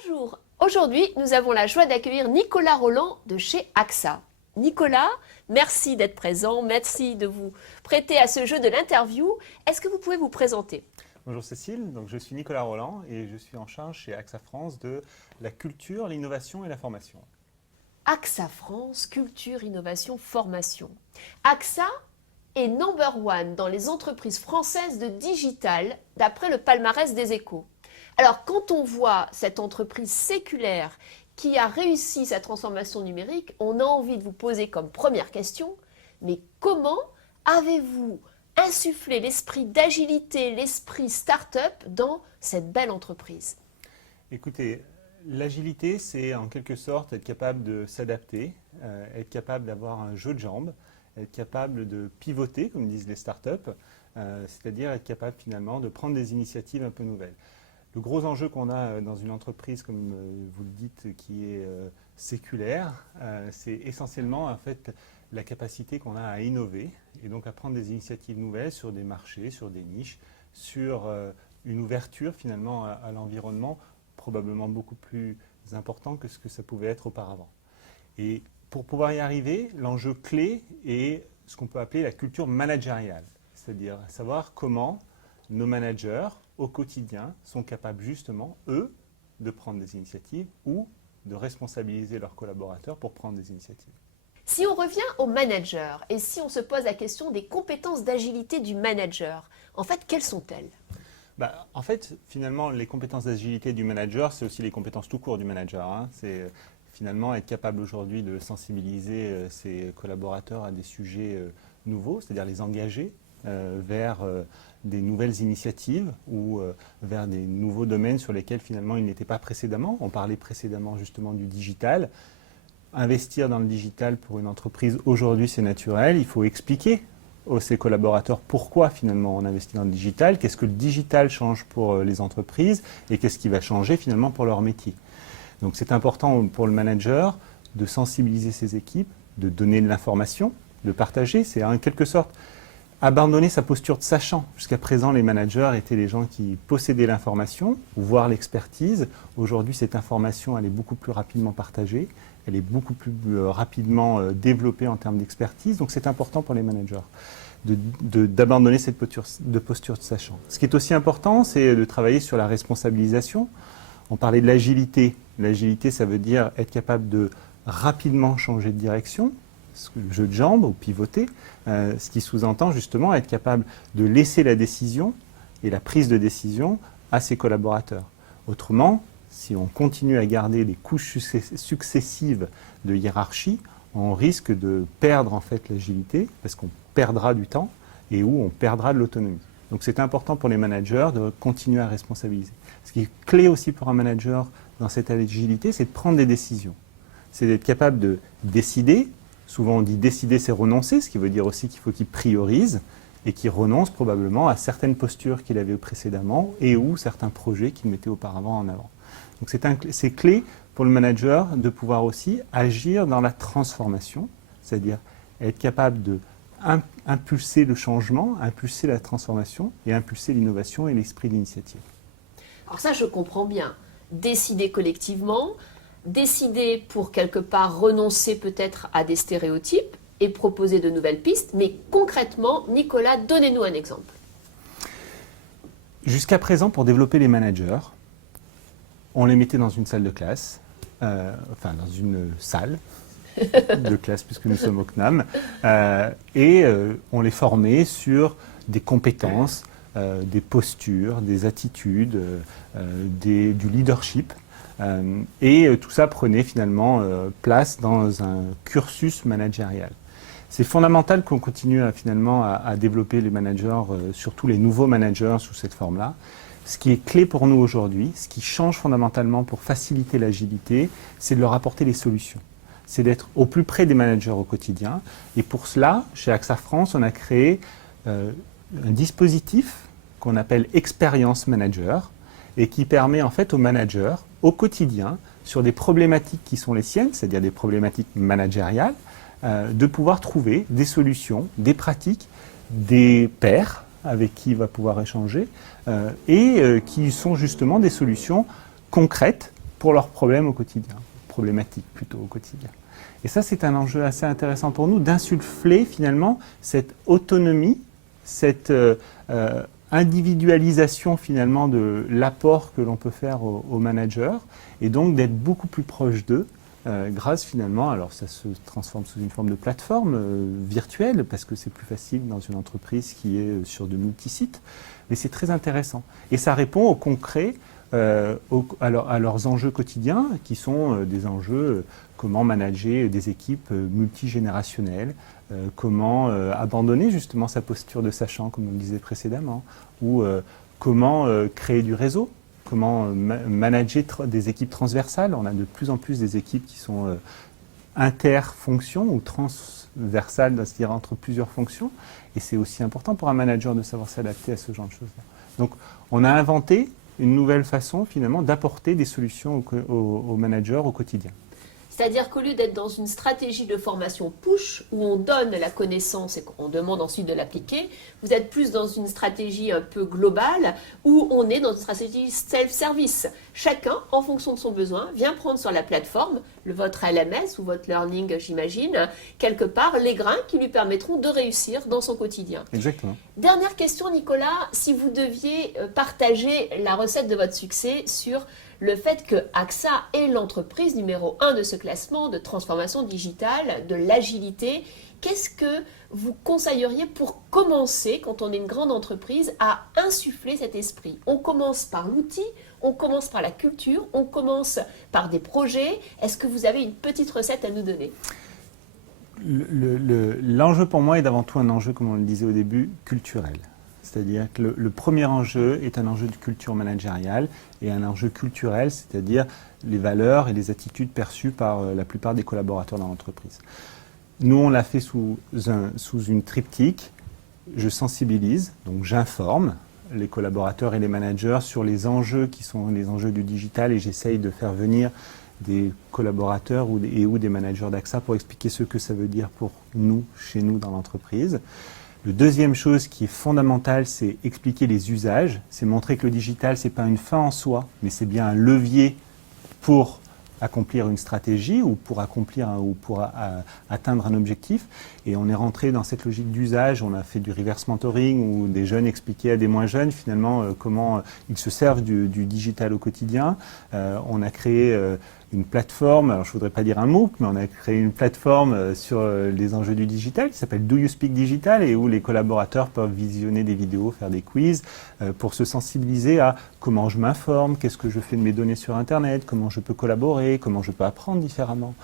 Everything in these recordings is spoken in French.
Bonjour, aujourd'hui nous avons la joie d'accueillir Nicolas Rolland de chez AXA. Nicolas, merci d'être présent, merci de vous prêter à ce jeu de l'interview. Est-ce que vous pouvez vous présenter? Bonjour Cécile, donc je suis Nicolas Rolland et je suis en charge chez AXA France de la culture, l'innovation et la formation. AXA France, culture, innovation, formation. AXA est number one dans les entreprises françaises de digital d'après le palmarès des Échos. Alors quand on voit cette entreprise séculaire qui a réussi sa transformation numérique, on a envie de vous poser comme première question, mais comment avez-vous insufflé l'esprit d'agilité, l'esprit start-up dans cette belle entreprise? Écoutez, l'agilité, c'est en quelque sorte être capable de s'adapter, être capable d'avoir un jeu de jambes, être capable de pivoter, comme disent les startups, c'est-à-dire être capable finalement de prendre des initiatives un peu nouvelles. Le gros enjeu qu'on a dans une entreprise, comme vous le dites, qui est séculaire, c'est essentiellement en fait la capacité qu'on a à innover et donc à prendre des initiatives nouvelles sur des marchés, sur des niches, sur une ouverture finalement à l'environnement probablement beaucoup plus important que ce que ça pouvait être auparavant. Et pour pouvoir y arriver, l'enjeu clé est ce qu'on peut appeler la culture managériale, c'est-à-dire savoir comment nos managers au quotidien sont capables justement, eux, de prendre des initiatives ou de responsabiliser leurs collaborateurs pour prendre des initiatives. Si on revient au manager et si on se pose la question des compétences d'agilité du manager, en fait, quelles sont-elles? En fait, finalement, les compétences d'agilité du manager, c'est aussi les compétences tout court du manager. C'est finalement être capable aujourd'hui de sensibiliser ses collaborateurs à des sujets nouveaux, c'est-à-dire les engager vers des nouvelles initiatives ou vers des nouveaux domaines sur lesquels finalement ils n'étaient pas précédemment. On parlait précédemment justement du digital. Investir dans le digital pour une entreprise aujourd'hui c'est naturel. Il faut expliquer à ses collaborateurs pourquoi finalement on investit dans le digital, qu'est-ce que le digital change pour les entreprises et qu'est-ce qui va changer finalement pour leur métier. Donc c'est important pour le manager de sensibiliser ses équipes, de donner de l'information, de partager. C'est en quelque sorte abandonner sa posture de sachant. Jusqu'à présent, les managers étaient les gens qui possédaient l'information, voire l'expertise. Aujourd'hui, cette information, elle est beaucoup plus rapidement partagée, elle est beaucoup plus rapidement développée en termes d'expertise. Donc, c'est important pour les managers d'abandonner cette posture de sachant. Ce qui est aussi important, c'est de travailler sur la responsabilisation. On parlait de l'agilité. L'agilité, ça veut dire être capable de rapidement changer de direction, le jeu de jambes ou pivoter, ce qui sous-entend justement être capable de laisser la décision et la prise de décision à ses collaborateurs. Autrement, si on continue à garder des couches successives de hiérarchie, on risque de perdre en fait l'agilité parce qu'on perdra du temps et où on perdra de l'autonomie. Donc c'est important pour les managers de continuer à responsabiliser. Ce qui est clé aussi pour un manager dans cette agilité, c'est de prendre des décisions. C'est d'être capable de décider. Souvent, on dit décider, c'est renoncer, ce qui veut dire aussi qu'il faut qu'il priorise et qu'il renonce probablement à certaines postures qu'il avait précédemment et ou certains projets qu'il mettait auparavant en avant. Donc, c'est clé pour le manager de pouvoir aussi agir dans la transformation, c'est-à-dire être capable de impulser le changement, impulser la transformation et impulser l'innovation et l'esprit d'initiative. Alors ça, je comprends bien. Décider collectivement, décider pour quelque part renoncer peut-être à des stéréotypes et proposer de nouvelles pistes. Mais concrètement, Nicolas, donnez-nous un exemple. Jusqu'à présent, pour développer les managers, on les mettait dans une salle de classe, dans une salle de classe puisque nous sommes au CNAM, et on les formait sur des compétences, des postures, des attitudes, du leadership. Et tout ça prenait finalement place dans un cursus managérial. C'est fondamental qu'on continue à développer les managers, surtout les nouveaux managers sous cette forme-là. Ce qui est clé pour nous aujourd'hui, ce qui change fondamentalement pour faciliter l'agilité, c'est de leur apporter les solutions. C'est d'être au plus près des managers au quotidien. Et pour cela, chez AXA France, on a créé un dispositif qu'on appelle Expérience Manager et qui permet en fait aux managers, au quotidien, sur des problématiques qui sont les siennes, c'est-à-dire des problématiques managériales, de pouvoir trouver des solutions, des pratiques, des pairs avec qui il va pouvoir échanger et qui sont justement des solutions concrètes pour leurs problèmes au quotidien, problématiques plutôt au quotidien. Et ça, c'est un enjeu assez intéressant pour nous, d'insuffler finalement cette autonomie, cette individualisation finalement de l'apport que l'on peut faire aux managers, et donc d'être beaucoup plus proche d'eux, grâce finalement, alors ça se transforme sous une forme de plateforme virtuelle, parce que c'est plus facile dans une entreprise qui est sur de multisites, mais c'est très intéressant. Et ça répond au concret, à leurs enjeux quotidiens, qui sont des enjeux, comment manager des équipes multigénérationnelles, comment abandonner justement sa posture de sachant, comme on le disait précédemment, ou comment créer du réseau, comment manager des équipes transversales. On a de plus en plus des équipes qui sont interfonctions ou transversales, c'est-à-dire entre plusieurs fonctions, et c'est aussi important pour un manager de savoir s'adapter à ce genre de choses-là. Donc on a inventé une nouvelle façon finalement d'apporter des solutions aux managers au quotidien. C'est-à-dire qu'au lieu d'être dans une stratégie de formation push, où on donne la connaissance et qu'on demande ensuite de l'appliquer, vous êtes plus dans une stratégie un peu globale, où on est dans une stratégie self-service. Chacun, en fonction de son besoin, vient prendre sur la plateforme, votre LMS ou votre learning, j'imagine, quelque part, les grains qui lui permettront de réussir dans son quotidien. Exactement. Dernière question, Nicolas, si vous deviez partager la recette de votre succès sur le fait que AXA est l'entreprise numéro 1 de ce classement de transformation digitale, de l'agilité, qu'est-ce que vous conseilleriez pour commencer, quand on est une grande entreprise, à insuffler cet esprit? On commence par l'outil, on commence par la culture, on commence par des projets. Est-ce que vous avez une petite recette à nous donner? L'enjeu pour moi est d'avant tout un enjeu, comme on le disait au début, culturel. C'est-à-dire que le premier enjeu est un enjeu de culture managériale et un enjeu culturel, c'est-à-dire les valeurs et les attitudes perçues par la plupart des collaborateurs dans l'entreprise. Nous, on l'a fait sous une triptyque. Je sensibilise, donc j'informe les collaborateurs et les managers sur les enjeux qui sont les enjeux du digital, et j'essaye de faire venir des collaborateurs ou des managers d'AXA pour expliquer ce que ça veut dire pour nous, chez nous, dans l'entreprise. La deuxième chose qui est fondamentale, c'est expliquer les usages. C'est montrer que le digital, ce n'est pas une fin en soi, mais c'est bien un levier pour accomplir une stratégie ou pour atteindre un objectif. Et on est rentré dans cette logique d'usage. On a fait du reverse mentoring où des jeunes expliquaient à des moins jeunes finalement comment ils se servent du digital au quotidien. On a créé une plateforme, alors je ne voudrais pas dire un MOOC, mais on a créé une plateforme sur les enjeux du digital qui s'appelle Do You Speak Digital, et où les collaborateurs peuvent visionner des vidéos, faire des quiz pour se sensibiliser à comment je m'informe, qu'est-ce que je fais de mes données sur Internet, comment je peux collaborer, comment je peux apprendre différemment,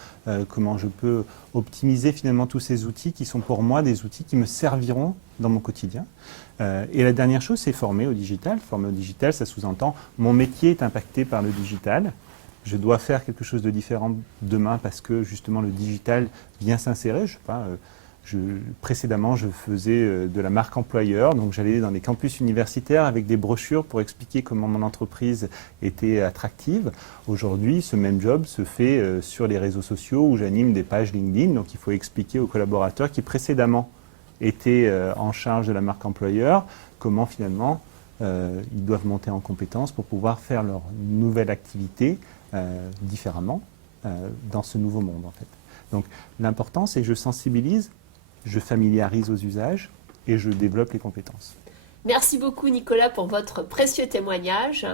comment je peux optimiser finalement tous ces outils qui sont pour moi des outils qui me serviront dans mon quotidien. Et la dernière chose, c'est former au digital. Former au digital, ça sous-entend mon métier est impacté par le digital. Je dois faire quelque chose de différent demain parce que justement le digital vient s'insérer. Je sais pas, précédemment, je faisais de la marque employeur, donc j'allais dans des campus universitaires avec des brochures pour expliquer comment mon entreprise était attractive. Aujourd'hui, ce même job se fait sur les réseaux sociaux où j'anime des pages LinkedIn, donc il faut expliquer aux collaborateurs qui précédemment étaient en charge de la marque employeur comment finalement ils doivent monter en compétences pour pouvoir faire leur nouvelle activité différemment dans ce nouveau monde en fait. Donc l'important c'est que je sensibilise, je familiarise aux usages et je développe les compétences. Merci beaucoup Nicolas pour votre précieux témoignage.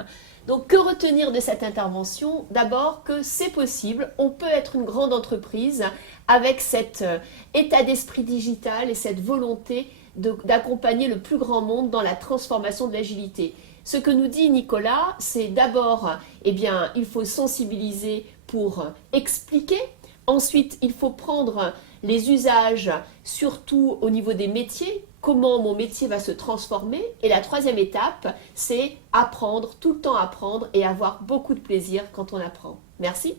Donc que retenir de cette intervention? D'abord que c'est possible, on peut être une grande entreprise avec cet état d'esprit digital et cette volonté d'accompagner le plus grand monde dans la transformation de l'agilité. Ce que nous dit Nicolas, c'est d'abord, il faut sensibiliser pour expliquer. Ensuite, il faut prendre les usages, surtout au niveau des métiers, comment mon métier va se transformer. Et la troisième étape, c'est apprendre, tout le temps apprendre et avoir beaucoup de plaisir quand on apprend. Merci.